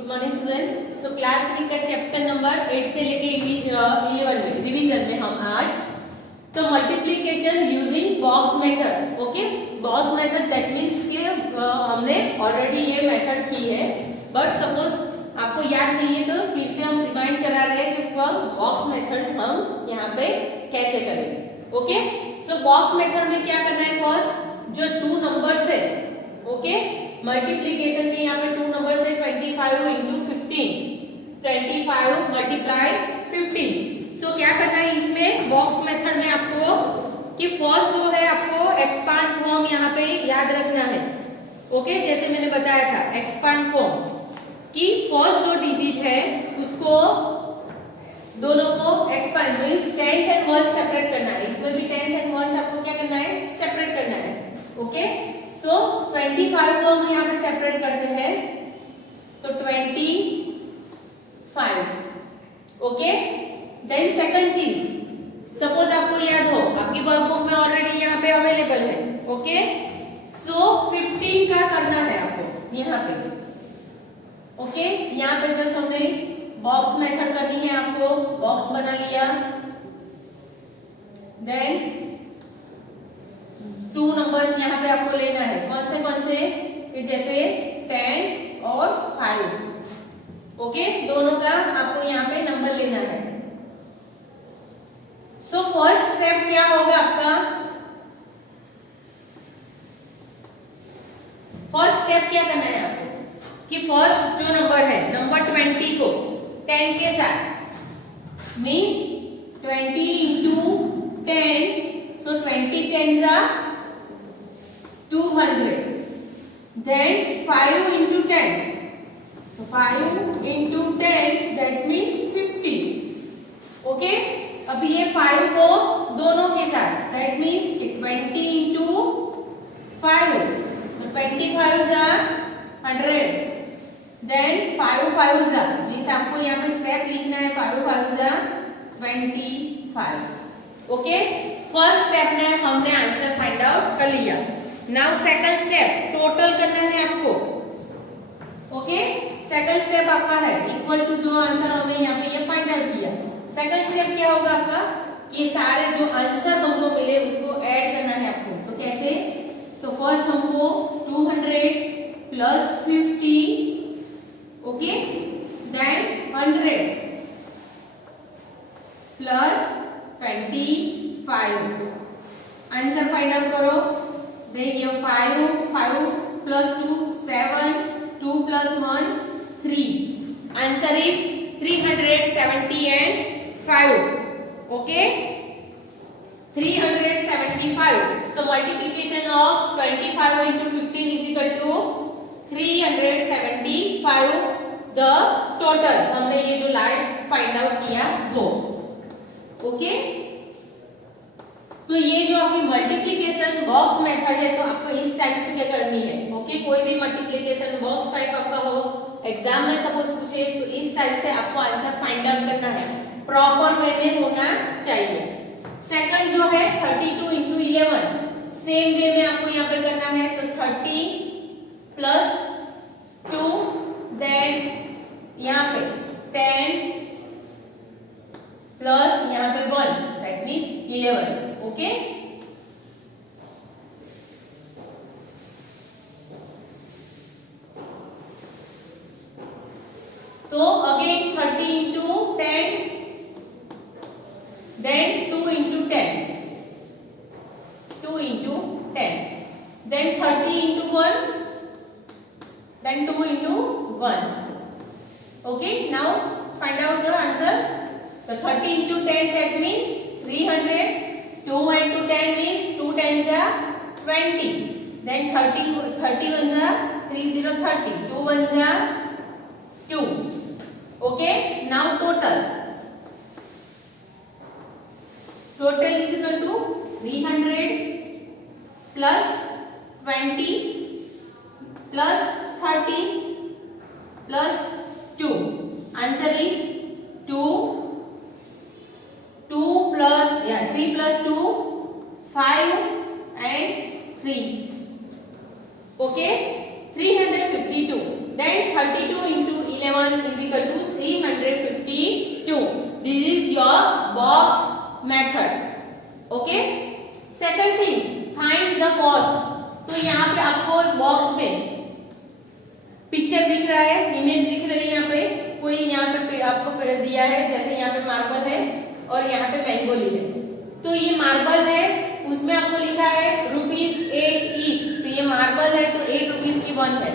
Good morning students. So class 3 का chapter number 8 से लेके 11 में रिवीजन में हम आज तो multiplication using box method. Okay, box method that means कि हमने ऑलरेडी ये मेथड की है, बट सपोज आपको याद नहीं है तो फिर से हम रिमाइंड करा रहे हैं कि बॉक्स मेथड हम यहाँ पे कैसे करेंगे। ओके, सो बॉक्स मेथड में क्या करना है, फर्स्ट जो 2 नंबर्स है, ओके, मल्टीप्लीकेशन के यहाँ पे 2 नंबर से 25 इंटू 15, 25 मल्टीप्लाई 15। सो क्या करना है इसमें बॉक्स मेथड में आपको कि फर्स्ट जो है आपको एक्सपांड फॉर्म यहाँ पे याद रखना है। ओके, जैसे मैंने बताया था एक्सपांड फॉर्म कि फर्स्ट जो डिजिट है उसको दोनों को expand means tens and ones separate करना है। इसमें भी टेंस एंड वंस आपको क्या करना है, सेपरेट करना है। ओके, सो 25 को हम यहाँ पे सेपरेट करते हैं तो 25। Okay, then second thing, suppose आपको याद हो आपकी वर्कबुक में ऑलरेडी यहाँ पे अवेलेबल है। ओके, सो 15 का करना है आपको यहाँ पे। ओके, यहाँ पे जस्ट हमने बॉक्स मेथड करनी है, आपको बॉक्स बना लिया, देन 2 नंबर्स यहाँ पे आपको लेना है। कौन से कि जैसे 10 और 5। ओके, दोनों का आपको यहाँ पे नंबर लेना है। सो फर्स्ट स्टेप क्या होगा आपका, फर्स्ट स्टेप क्या करना है आपको कि फर्स्ट जो नंबर है नंबर 20 को 10 के साथ means 20 into 10, so 20 10s are 200, then 5 into 10, so 5 into 10 that means 50. Okay, अब ये 5 को दोनों के साथ that means 20 into 5, so 25 are 100, then 5 5s are means आपको यहाँ पे स्टेप लिखना है, 5 5s are 25। Okay, first step में हमने आंसर फाइंड आउट कर लिया। नाउ सेकंड स्टेप टोटल करना है आपको। ओके, सेकंड स्टेप आपका है इक्वल टू जो आंसर हमने यहाँ पे ये फाइंड आउट किया। सेकंड स्टेप क्या होगा आपका कि सारे जो आंसर हमको मिले उसको ऐड करना है आपको। तो कैसे, तो फर्स्ट हमको 200 plus 50, okay, then 100 plus 25। Answer find out करो। देखिए 5 plus 2 7, 2 plus 1 3, answer is 370 and 5। Okay, 375। So multiplication of 25 into 15 is equal to 375 the total हमने ये जो लास्ट फाइंड आउट किया वो। ओके, तो ये जो आपकी मल्टीप्लिकेशन बॉक्स मेथड है तो आपको इस टाइप से क्या करनी है। ओके, कोई भी मल्टीप्लिकेशन बॉक्स टाइप आपका हो, एग्जाम में सपोज पूछे तो इस टाइप से आपको आंसर फाइंड आउट करना है, प्रॉपर वे में होना चाहिए। सेकंड जो है 32 इंटू 11, सेम वे में आपको यहाँ पे करना है। तो 30 प्लस 2, देन यहाँ पे 10 प्लस यहाँ पे 1 दैट मीन्स 11। ओके, तो again 30 into 10, then 2 into 10, 2 into 10, then 30 into 1, then 2 into 1। Okay, now find out the answer. So 30 into 10 that means 300, 2 into 10 means 2 10s are 20, then 30 ones are 30 30, 2 ones are 2. Okay, now total is equal to 300 plus 20 plus 30 plus 2, answer is 2 plus 3 plus 2 5 and 3. Okay, 352, then 32 into 11 is equal to 352. This is your box method. Okay. Second thing, find the cost. तो यहाँ पे आपको box में picture दिख रहा है, image दिख रही है, यहाँ पे कोई यहाँ पे आपको दिया है, जैसे यहाँ पे मार्बल है और यहाँ पे मैंगो ली है। तो ये मार्बल है, उसमें आपको लिखा है ₹8 ईच। तो ये मार्बल है तो 8 रुपीज की 1 है।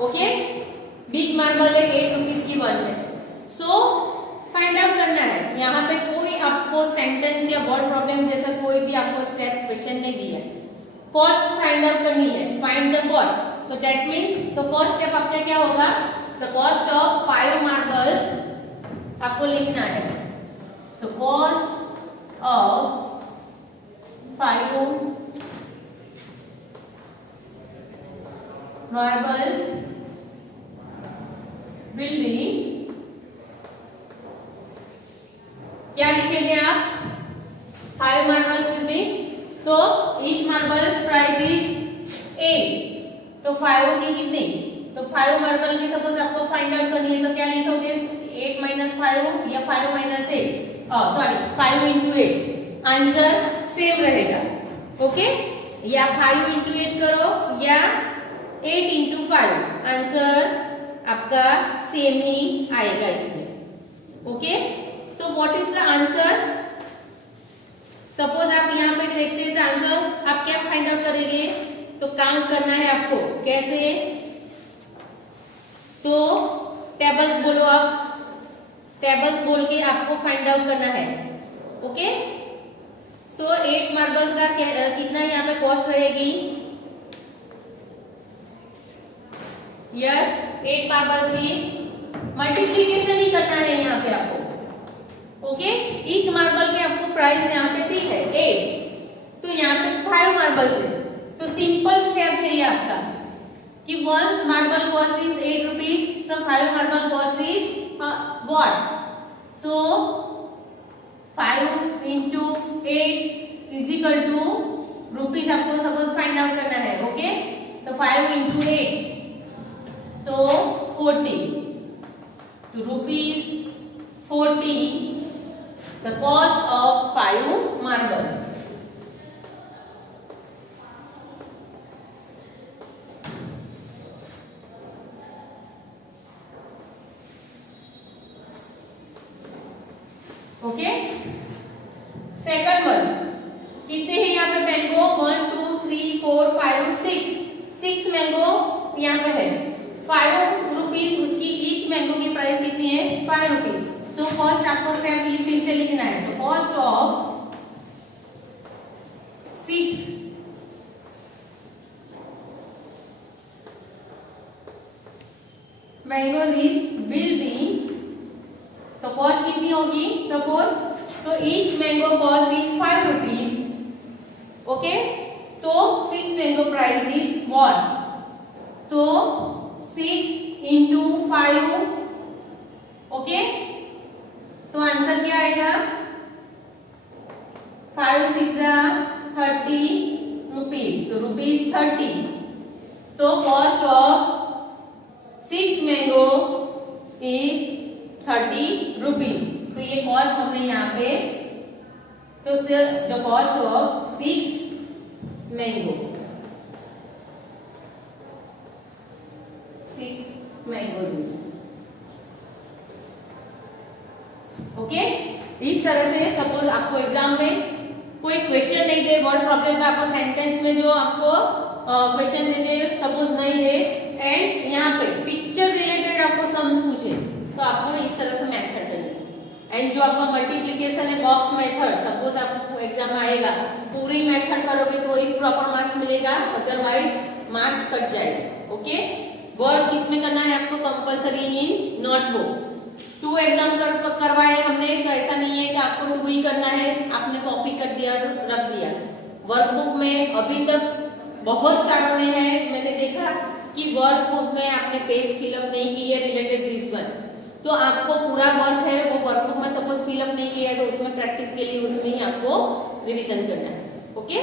ओके, बिग मार्बल है, 8 रुपीज की 1 है। सो फाइंड आउट करना है। यहाँ पे कोई आपको सेंटेंस या वर्ड प्रॉब्लम जैसा कोई भी आपको स्टेप क्वेश्चन नहीं दिया है। कॉस्ट फाइंड आउट करनी है, फाइंड द कॉस्ट। तो दैट मीन्स तो फर्स्ट स्टेप आपका क्या होगा, द कॉस्ट ऑफ 5 मार्बल्स आपको लिखना है। So cost of 5 marbles will be, क्या लिखेंगे आप, 5 मार्बल्स विल बी, तो ईच मार्बल प्राइस इज 8। तो 5 की कितनी, तो 5 मार्बल की सपोज आपको फाइंड आउट करनी है तो क्या लिखोगे, 8 - 5 या 5 - 8, सॉरी 5 × 8, आंसर सेम रहेगा। ओके, या 5 × 8 करो या 8 × 5, आंसर आपका सेम ही आएगा इसमें। Okay, so what is the answer. Suppose आप यहाँ पे देखते हैं तो आंसर आप क्या फाइंड आउट करेंगे, तो काउंट करना है आपको। कैसे, तो टेबल्स बोलो, आप टेबल्स बोल के आपको फाइंड आउट करना है। ओके, सो 8 मार्बल्स का कितना यहाँ पे कॉस्ट रहेगी, यस 8 मार्बल्स की मल्टीप्लीकेशन ही करना है यहाँ पे आपको। ओके, ईच मार्बल के आपको प्राइस यहाँ पे दी है 8, तो यहाँ पे 5 मार्बल्स है। तो सिंपल स्टेप है ये आपका कि 1 marble cost is 8 rupees, so 5 marble cost is what, so 5 × 8 is equal to rupees आपको सपोज फाइंड आउट करना है। ओके, तो 5 × 8 तो 40, तो ₹40 the cost of 5 marbles. Okay, second one, कितने हैं यहाँ पे मैंगो, 1 2 3 4 5 6 मैंगो यहाँ पे है, 5 रुपीज उसकी ईच मैंगो की प्राइस कितनी है, 5 रुपीज। सो फर्स्ट आपको स्टेप ये फिर से लिखना है, तो cost of 6 mangoes is will be, तो कॉस्ट कितनी होगी सपोज, तो each mango cost is 5 rupees. Okay, तो 6 मैंगो प्राइस इज व्हाट, तो 6 × 5। ओके, सो आंसर क्या आएगा, 5 × 6 = 30 रुपीज, तो ₹30। तो cost of 6 mango is 30 rupees. तो ये कॉस्ट हमने यहाँ पे, तो जो cost of 6 mango, 6 mangoes. Okay, इस तरह से सपोज आपको एग्जाम में कोई क्वेश्चन नहीं दे, वर्ड प्रॉब्लम का आपको सेंटेंस में जो आपको क्वेश्चन दे दे, सपोज नहीं दे, एंड यहाँ पे पिक्चर रिलेटेड आपको सम्स पूछे, तो आपको इस तरह से मेथड करनी है। एंड जो आपका मल्टीप्लिकेशन है बॉक्स मेथड, सपोज आपको एग्जाम आएगा पूरी मेथड करोगे तो ही प्रॉपर मार्क्स मिलेगा, अदरवाइज मार्क्स कट जाएगा। ओके, वर्क इसमें करना है आपको कंपल्सरी इन नोटबुक। 2 एग्जाम करवाए हमने, तो ऐसा नहीं है कि आपको 2 ही करना है, आपने कॉपी कर दिया रख दिया। वर्कबुक में अभी तक बहुत सारों ने है, मैंने देखा कि वर्कबुक में आपने पेज फिलअप नहीं की है रिलेटेड दिस वन, तो आपको पूरा वर्क है वो वर्कबुक में सपोज फिलअप नहीं किया है तो उसमें प्रैक्टिस के लिए उसमें ही आपको रिवीजन करना है। ओके।